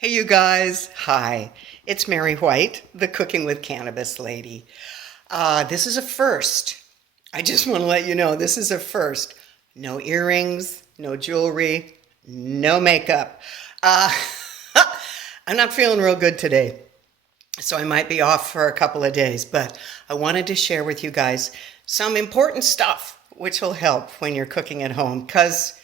Hey you guys, hi. It's Mary White, the Cooking with Cannabis lady. This is a first. I just want to let you know this is a first. No earrings, no jewelry, no makeup. Uh, I'm not feeling real good today, so I might be off for a couple of days, but I wanted to share with you guys some important stuff which will help when you're cooking at home because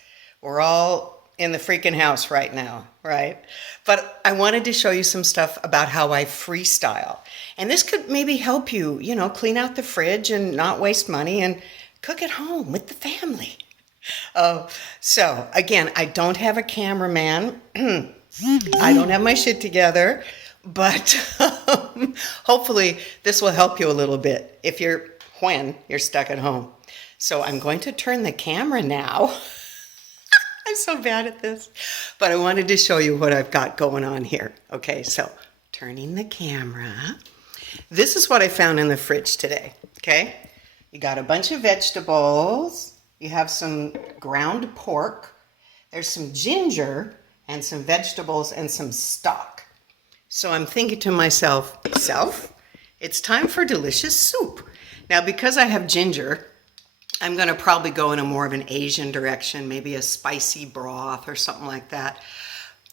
we're all in the freaking house right now, right? But I wanted to show you some stuff about how I freestyle. And this could maybe help you, clean out the fridge and not waste money and cook at home with the family. So again, I don't have a cameraman. I don't have my shit together, but hopefully this will help you a little bit when you're stuck at home. So I'm going to turn the camera now. I'm so bad at this, but I wanted to show you what I've got going on here. Okay, so turning the camera. This is what I found in the fridge today, okay? You got a bunch of vegetables. You have some ground pork. There's some ginger and some vegetables and some stock. So I'm thinking to myself, it's time for delicious soup. Now, because I have ginger, I'm going to probably go in a more of an Asian direction, maybe a spicy broth or something like that.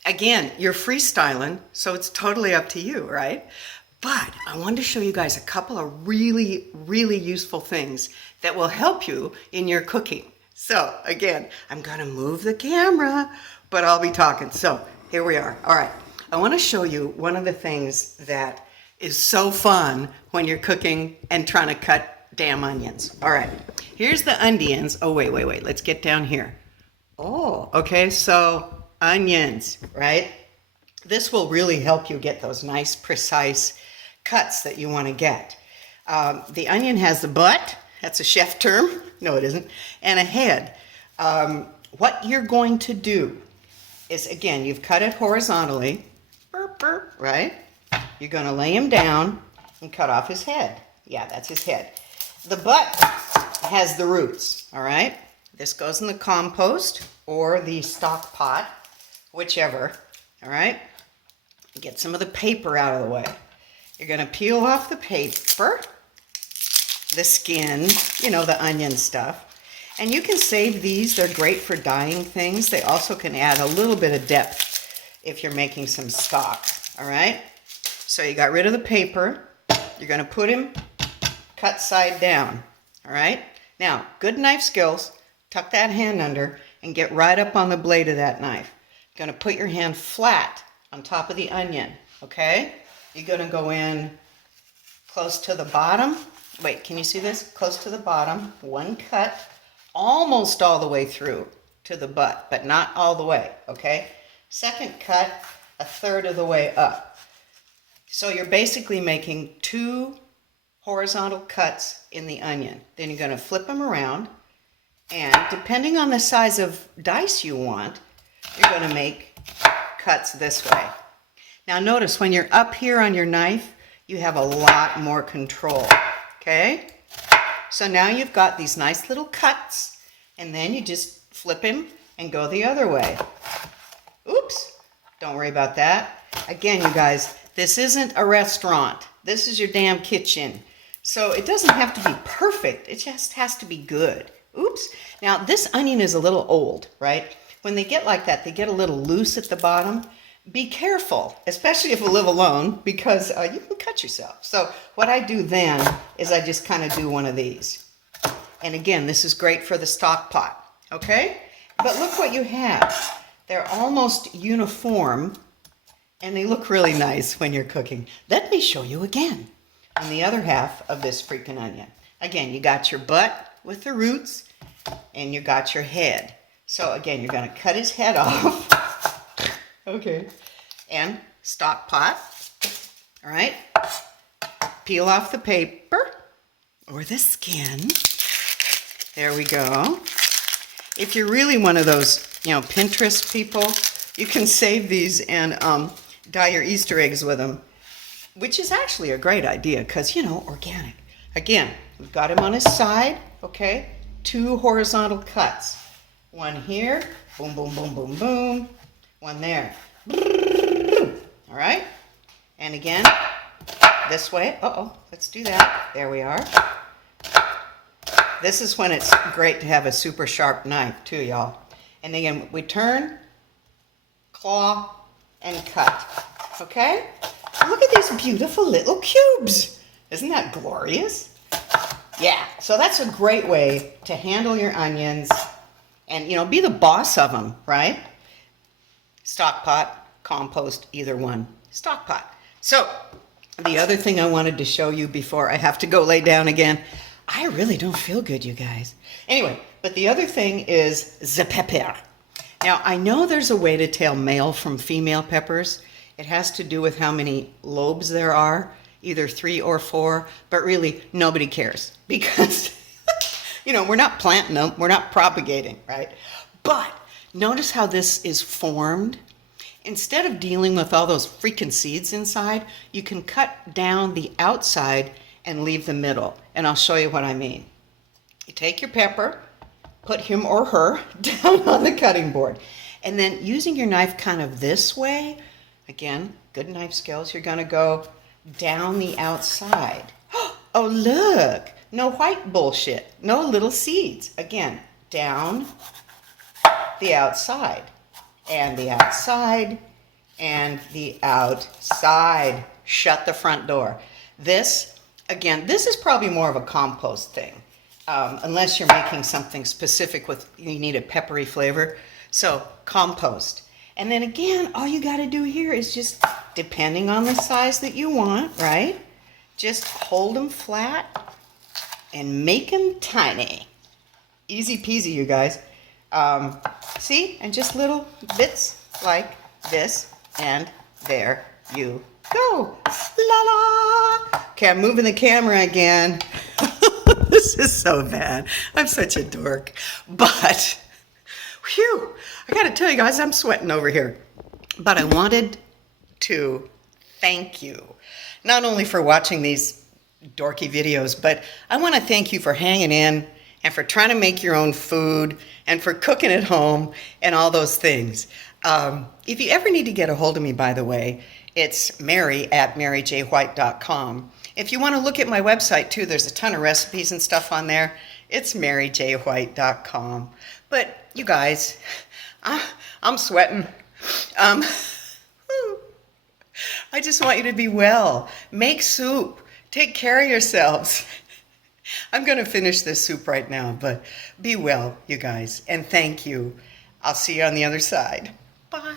Again, you're freestyling, so it's totally up to you, right? But I wanted to show you guys a couple of really, really useful things that will help you in your cooking. So again, I'm going to move the camera, but I'll be talking. So here we are. All right. I want to show you one of the things that is so fun when you're cooking and trying to cut damn onions. All right, here's the onions. Oh, wait. Let's get down here. Oh, okay, so onions, right? This will really help you get those nice, precise cuts that you want to get. The onion has the butt. That's a chef term. No, it isn't. And a head. What you're going to do is, again, you've cut it horizontally, right? You're going to lay him down and cut off his head. Yeah, that's his head. The butt has the roots, all right? This goes in the compost or the stock pot, whichever, all right? Get some of the paper out of the way. You're going to peel off the paper, the skin, the onion stuff. And you can save these. They're great for dyeing things. They also can add a little bit of depth if you're making some stock, all right? So you got rid of the paper. You're going to put him cut side down, all right? Now, good knife skills, tuck that hand under and get right up on the blade of that knife. You're gonna put your hand flat on top of the onion, okay? You're gonna go in close to the bottom. Wait, can you see this? Close to the bottom, one cut, almost all the way through to the butt, but not all the way, okay? Second cut, a third of the way up. So you're basically making two horizontal cuts in the onion. Then you're going to flip them around, and depending on the size of dice you want, you're going to make cuts this way. Now notice when you're up here on your knife, you have a lot more control, okay? So now you've got these nice little cuts, and then you just flip him and go the other way. Oops, don't worry about that. Again, you guys, this isn't a restaurant. This is your damn kitchen. So it doesn't have to be perfect. It just has to be good. Oops. Now this onion is a little old, right? When they get like that, they get a little loose at the bottom. Be careful, especially if you live alone, because you can cut yourself. So what I do then is I just kind of do one of these. And again, this is great for the stock pot, okay? But look what you have. They're almost uniform, and they look really nice when you're cooking. Let me show you again on the other half of this freaking onion. Again, you got your butt with the roots, and you got your head. So again, you're going to cut his head off. Okay. And stock pot. All right. Peel off the paper or the skin. There we go. If you're really one of those, Pinterest people, you can save these and dye your Easter eggs with them, which is actually a great idea because, organic. Again, we've got him on his side, okay? Two horizontal cuts. One here, boom, boom, boom, boom, boom. One there. All right? And again, this way. Uh-oh, let's do that. There we are. This is when it's great to have a super sharp knife too, y'all. And again, we turn, claw, and cut. Okay? Look at these beautiful little cubes. Isn't that glorious? Yeah, so that's a great way to handle your onions and, you know, be the boss of them, right? Stock pot, compost, either one. Stock pot. So, the other thing I wanted to show you before I have to go lay down again, I really don't feel good, you guys. Anyway, but the other thing is the pepper. Now, I know there's a way to tell male from female peppers. It has to do with how many lobes there are, either 3 or 4, but really nobody cares because, you know, we're not planting them, we're not propagating, right? But notice how this is formed. Instead of dealing with all those freaking seeds inside, you can cut down the outside and leave the middle. And I'll show you what I mean. You take your pepper, put him or her down on the cutting board, and then using your knife kind of this way, again, good knife skills, you're gonna go down the outside. Oh, look, no white bullshit, no little seeds. Again, down the outside, and the outside, and the outside. Shut the front door. This, again, this is probably more of a compost thing, unless you're making something specific with, you need a peppery flavor. So, compost. And then again, all you gotta do here is just, depending on the size that you want, right? Just hold them flat and make them tiny. Easy peasy, you guys. See? And just little bits like this, and there you go. La la! Okay, I'm moving the camera again. This is so bad. I'm such a dork. But, whew, I gotta tell you guys, I'm sweating over here. But I wanted to thank you, not only for watching these dorky videos, but I want to thank you for hanging in and for trying to make your own food and for cooking at home and all those things. If you ever need to get a hold of me, by the way, it's mary@maryjwhite.com. If you want to look at my website too, there's a ton of recipes and stuff on there. It's maryjwhite.com. But you guys, I'm sweating. I just want you to be well. Make soup. Take care of yourselves. I'm going to finish this soup right now, but be well, you guys, and thank you. I'll see you on the other side. Bye.